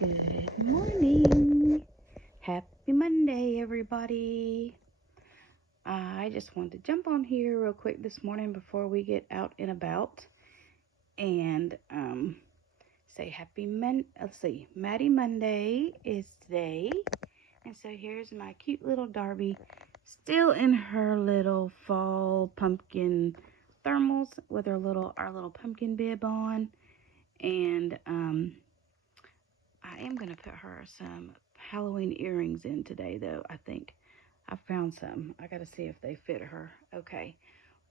Good morning. Happy Monday, everybody. I just wanted to jump on here real quick this morning before we get out and about and say let's see, Maddie Monday is today. And so here's my cute little Darby still in her little fall pumpkin thermals with our little pumpkin bib on. And I am going to put her some Halloween earrings in today, though. I think I found some. I got to see if they fit her. Okay.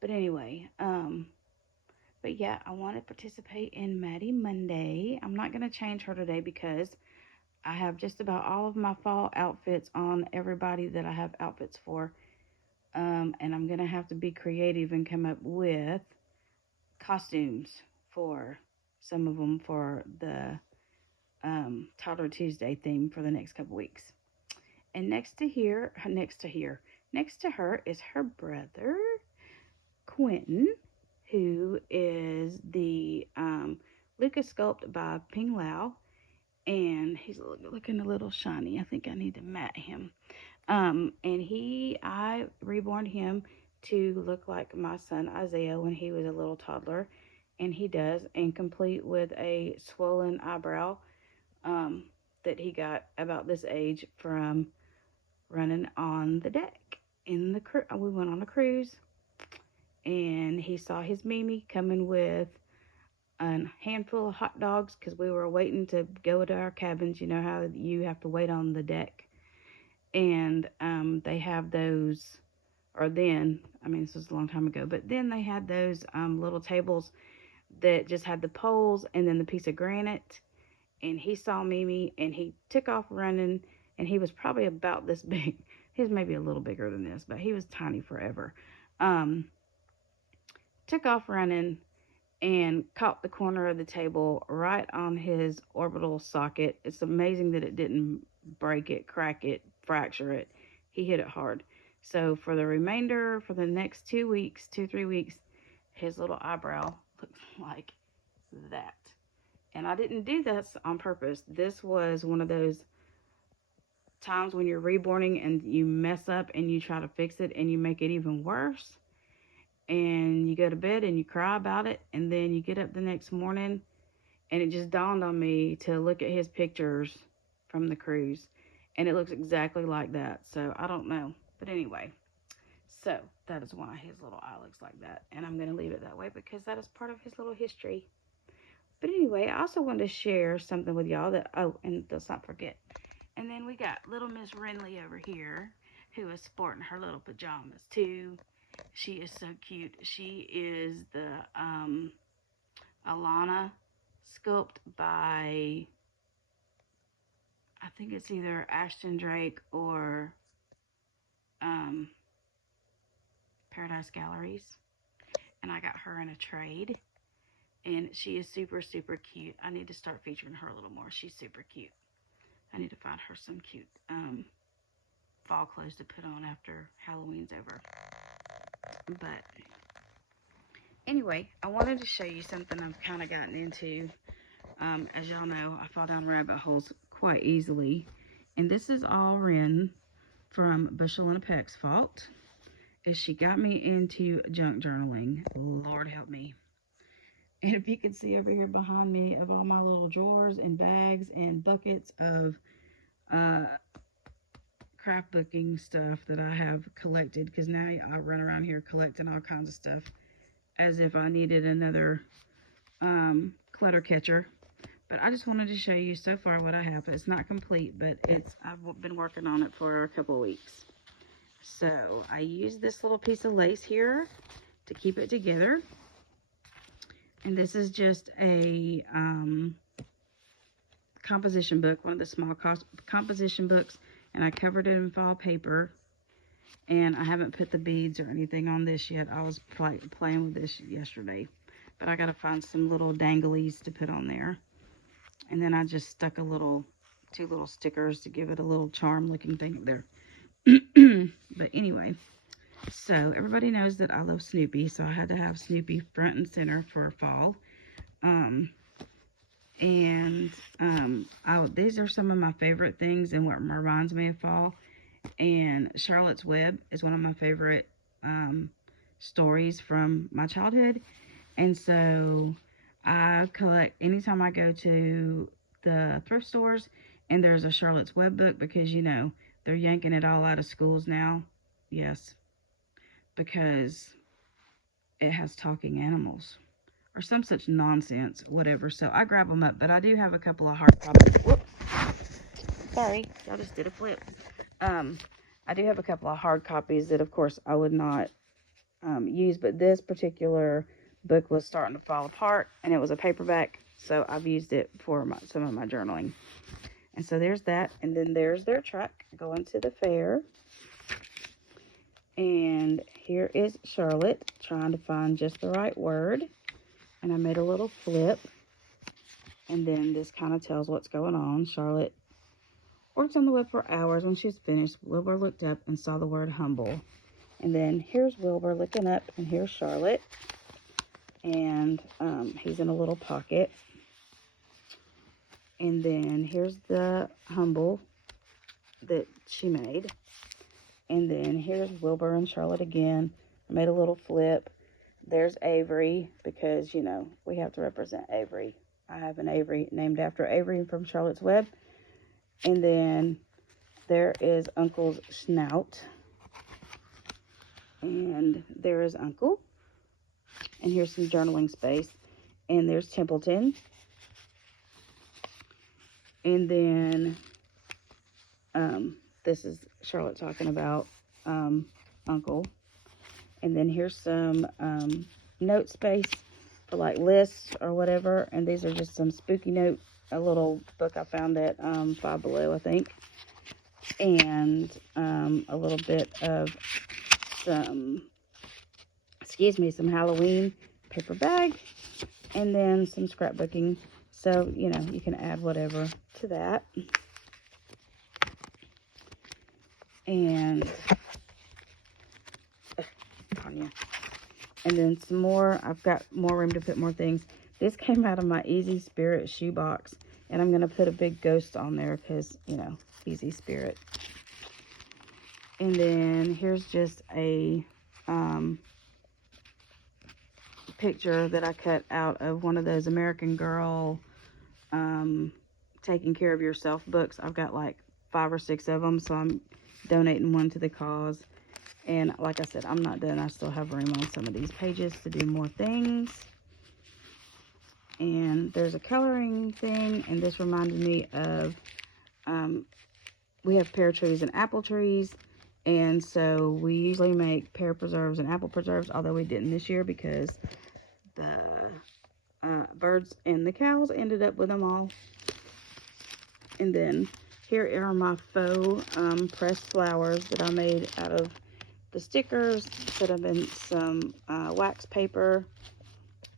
But anyway, but yeah, I want to participate in Maddie Monday. I'm not going to change her today because I have just about all of my fall outfits on everybody that I have outfits for. And I'm going to have to be creative and come up with costumes for some of them for the Toddler Tuesday theme for the next couple weeks. And next to her is her brother, Quenton, who is the Lucas sculpt by Ping Lao. And he's looking a little shiny. I think I need to mat him. And I reborn him to look like my son Isaiah when he was a little toddler. And he does, and complete with a swollen eyebrow that he got about this age from running on the deck in the we went on a cruise, and he saw his Mimi coming with a handful of hot dogs because we were waiting to go to our cabins. You know how you have to wait on the deck, and they have those, or then, I mean, this was a long time ago, but then they had those little tables that just had the poles and then the piece of granite. And he saw Mimi, and he took off running, and he was probably about this big. He was maybe a little bigger than this, but he was tiny forever. Took off running and caught the corner of the table right on his orbital socket. It's amazing that it didn't break it, crack it, fracture it. He hit it hard. So for the next 2 weeks, 3 weeks, his little eyebrow looks like that. And I didn't do this on purpose. This was one of those times when you're reborning and you mess up and you try to fix it and you make it even worse. And you go to bed and you cry about it. And then you get up the next morning and it just dawned on me to look at his pictures from the cruise. And it looks exactly like that. So I don't know. But anyway, so that is why his little eye looks like that. And I'm going to leave it that way because that is part of his little history. But anyway, I also wanted to share something with y'all and let's not forget. And then we got little Miss Renly over here, who is sporting her little pajamas too. She is so cute. She is the Alana sculpt by, I think it's either Ashton Drake or Paradise Galleries. And I got her in a trade. And she is super, super cute. I need to start featuring her a little more. She's super cute. I need to find her some cute fall clothes to put on after Halloween's over. But anyway, I wanted to show you something I've kind of gotten into. As y'all know, I fall down rabbit holes quite easily. And this is all Ren from Bushel and a Peck's fault. Is she got me into junk journaling. Lord help me. And if you can see over here behind me of all my little drawers and bags and buckets of scrapbooking stuff that I have collected, because now I run around here collecting all kinds of stuff as if I needed another clutter catcher. But I just wanted to show you so far what I have. It's not complete, but I've been working on it for a couple of weeks. So I used this little piece of lace here to keep it together. And this is just a composition book, one of the small composition books, and I covered it in fall paper. And I haven't put the beads or anything on this yet. I was playing with this yesterday, but I got to find some little danglies to put on there. And then I just stuck two little stickers to give it a little charm looking thing there. But anyway, so everybody knows that I love Snoopy, so I had to have Snoopy front and center for fall. And these are some of my favorite things and what reminds me of fall. And Charlotte's Web is one of my favorite stories from my childhood. And so I collect anytime I go to the thrift stores and there's a Charlotte's Web book because, they're yanking it all out of schools now. Yes, because it has talking animals or some such nonsense, whatever. So I grab them up, but I do have a couple of hard copies. Whoops. Sorry, y'all just did a flip. I do have a couple of hard copies that, of course, I would not use, but this particular book was starting to fall apart, and it was a paperback, so I've used it for some of my journaling. And so there's that, and then there's their truck going to the fair. And here is Charlotte trying to find just the right word, and I made a little flip, and then this kind of tells what's going on. Charlotte worked on the web for hours. When she was finished, Wilbur looked up and saw the word humble. And then here's Wilbur looking up, and here's Charlotte. And he's in a little pocket. And then here's the humble that she made. And then here's Wilbur and Charlotte again. I made a little flip. There's Avery, because, we have to represent Avery. I have an Avery named after Avery from Charlotte's Web. And then there is Uncle's snout. And there is Uncle. And here's some journaling space. And there's Templeton. And then this is Charlotte talking about Uncle. And then here's some note space for like lists or whatever. And these are just some spooky note, a little book I found at Five Below, I think. And a little bit of some Halloween paper bag. And then some scrapbooking. So, you can add whatever to that. And then some more. I've got more room to put more things. This came out of my Easy Spirit shoebox. And I'm going to put a big ghost on there because, Easy Spirit. And then here's just a picture that I cut out of one of those American Girl Taking Care of Yourself books. I've got like 5 or 6 of them, so I'm donating one to the cause. And like I said, I'm not done. I still have room on some of these pages to do more things. And there's a coloring thing, and this reminded me of, we have pear trees and apple trees, and so we usually make pear preserves and apple preserves, although we didn't this year because the birds and the cows ended up with them all. And then here are my faux pressed flowers that I made out of the stickers, put them in some wax paper.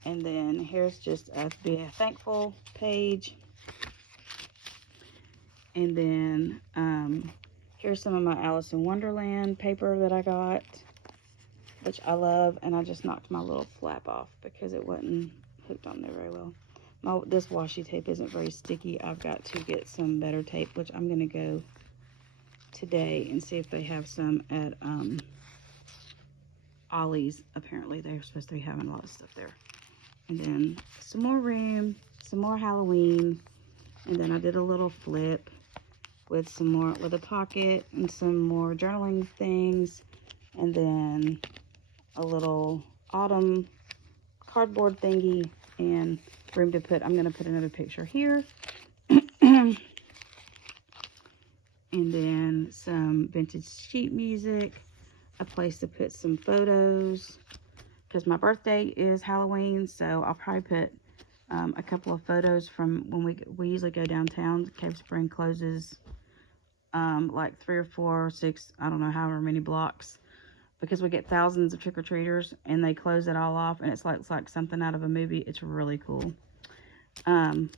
And then here's just a Be Thankful page. And then here's some of my Alice in Wonderland paper that I got, which I love. And I just knocked my little flap off because it wasn't hooked on there very well. This washi tape isn't very sticky. I've got to get some better tape, which I'm going to go today and see if they have some at Ollie's. Apparently they're supposed to be having a lot of stuff there. And then some more room, some more Halloween. And then I did a little flip with some more, with a pocket and some more journaling things. And then a little autumn cardboard thingy and room to put, I'm going to put another picture here. And then some vintage sheet music, a place to put some photos, because my birthday is Halloween, so I'll probably put a couple of photos from when we usually go downtown. Cave Spring closes like 3 or 4 or 6, I don't know, however many blocks, because we get thousands of trick-or-treaters and they close it all off, and it's like something out of a movie. It's really cool. Some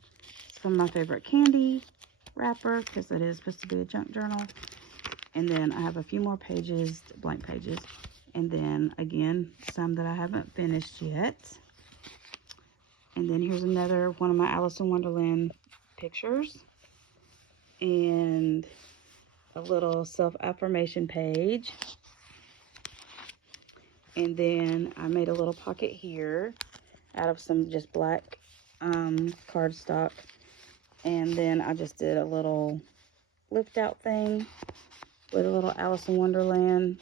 of my favorite candy wrapper, because it is supposed to be a junk journal. And then I have a few more pages, blank pages. And then, again, some that I haven't finished yet. And then here's another one of my Alice in Wonderland pictures and a little self-affirmation page. And then I made a little pocket here out of some just black cardstock. And then I just did a little lift out thing with a little Alice in Wonderland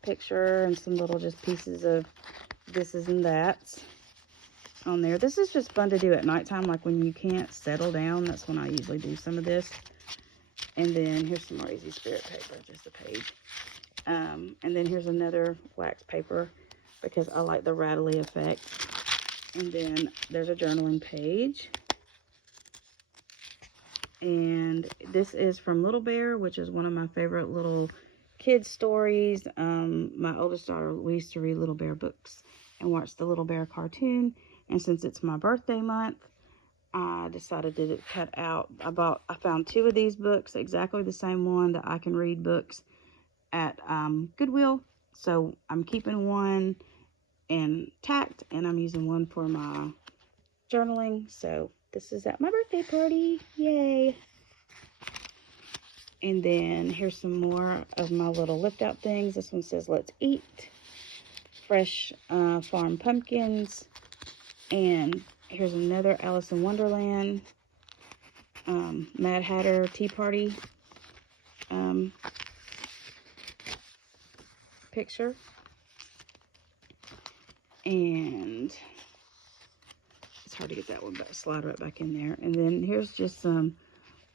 picture and some little just pieces of thises and that's on there. This is just fun to do at nighttime, like when you can't settle down. That's when I usually do some of this. And then here's some more Easy Spirit paper, just a page. And then here's another wax paper because I like the rattly effect. And then there's a journaling page. And this is from Little Bear, which is one of my favorite little kids stories. My oldest daughter, we used to read Little Bear books and watch the Little Bear cartoon. And since it's my birthday month, I decided to cut out. I found 2 of these books, exactly the same one that I can read books at Goodwill. So I'm keeping one intact, and I'm using one for my journaling. So this is at my birthday party. Yay! And then here's some more of my little lift out things. This one says, "Let's eat." Fresh farm pumpkins. And here's another Alice in Wonderland Mad Hatter Tea Party picture. And it's hard to get that one back, slide right back in there. And then here's just some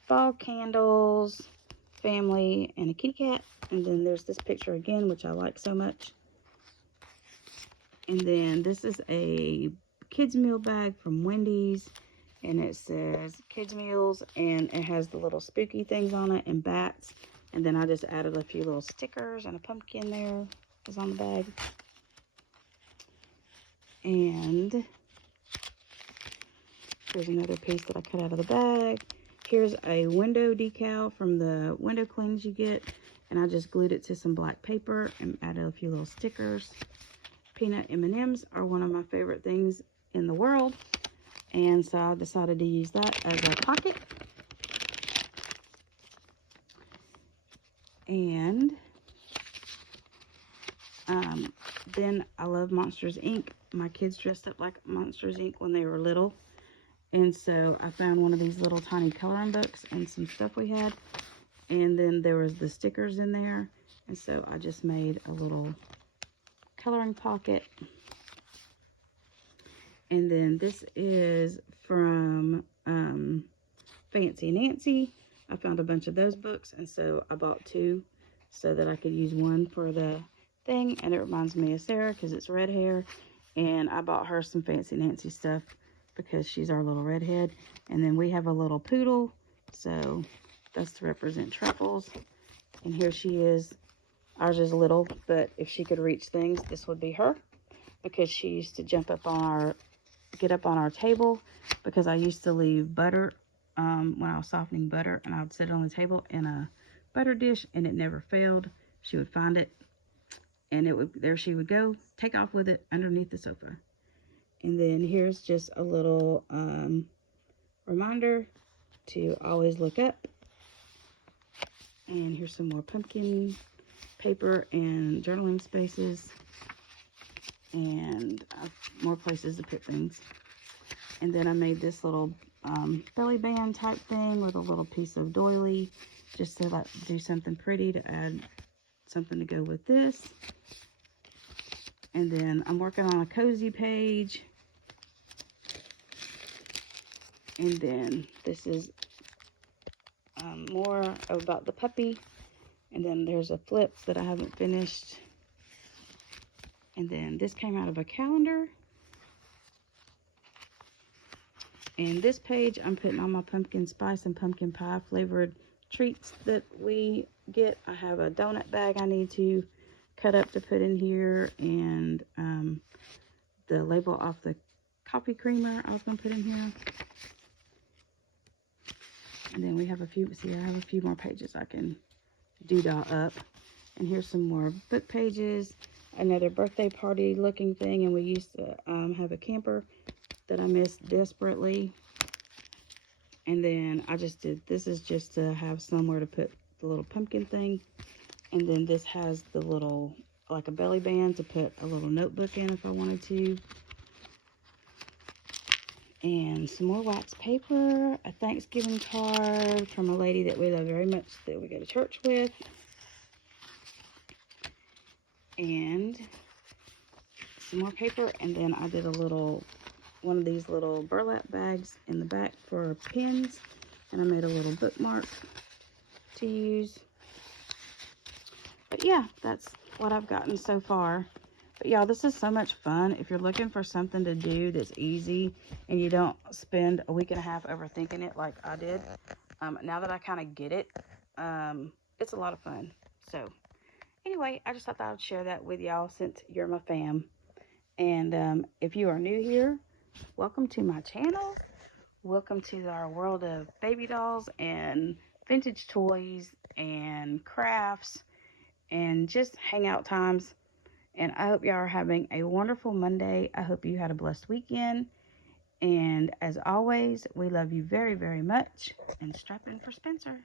fall candles, family, and a kitty cat. And then there's this picture again, which I like so much. And then this is a kids meal bag from Wendy's, and it says kids meals, and it has the little spooky things on it and bats. And then I just added a few little stickers, and a pumpkin there is on the bag. And here's another piece that I cut out of the bag. Here's a window decal from the window clings you get, and I just glued it to some black paper and added a few little stickers. Peanut M&Ms are one of my favorite things in the world, and so I decided to use that as a pocket. And then I love Monsters Inc. My kids dressed up like Monsters Inc. when they were little, and so I found one of these little tiny coloring books and some stuff we had, and then there was the stickers in there, and so I just made a little coloring pocket. And then this is from Fancy Nancy. I found a bunch of those books, and so I bought 2 so that I could use one for the thing. And it reminds me of Sarah because it's red hair, and I bought her some Fancy Nancy stuff because she's our little redhead. And then we have a little poodle, so that's to represent Truffles. And here she is. Ours is little, but if she could reach things, this would be her, because she used to get up on our table, because I used to leave butter when I was softening butter, and I would set it on the table in a butter dish, and it never failed. She would find it, and there she would go, take off with it underneath the sofa. And then here's just a little reminder to always look up. And here's some more pumpkin paper and journaling spaces, and more places to put things. And then I made this little belly band type thing with a little piece of doily, just to do something pretty to add something to go with this. And then I'm working on a cozy page. And then this is more about the puppy. And then there's a flip that I haven't finished. And then this came out of a calendar. And this page, I'm putting all my pumpkin spice and pumpkin pie flavored treats that we get. I have a donut bag I need to cut up to put in here, and the label off the coffee creamer I was going to put in here. And then we have a few, see, I have a few more pages I can doodah up. And here's some more book pages, another birthday party looking thing, and we used to have a camper that I missed desperately. And then I just did, this is just to have somewhere to put the little pumpkin thing. And then this has the little, like a belly band to put a little notebook in if I wanted to. And some more wax paper, a Thanksgiving card from a lady that we love very much that we go to church with. And some more paper. And then I did a little, one of these little burlap bags in the back for pins. And I made a little bookmark to use. But yeah, that's what I've gotten so far. But y'all, this is so much fun. If you're looking for something to do that's easy and you don't spend a week and a half overthinking it like I did, now that I kind of get it, it's a lot of fun. So anyway, I just thought that I would share that with y'all since you're my fam. And if you are new here, welcome to my channel. Welcome to our world of baby dolls and vintage toys and crafts and just hangout times. And I hope y'all are having a wonderful Monday. I hope you had a blessed weekend. And as always, we love you very, very much. And strap in for Spencer.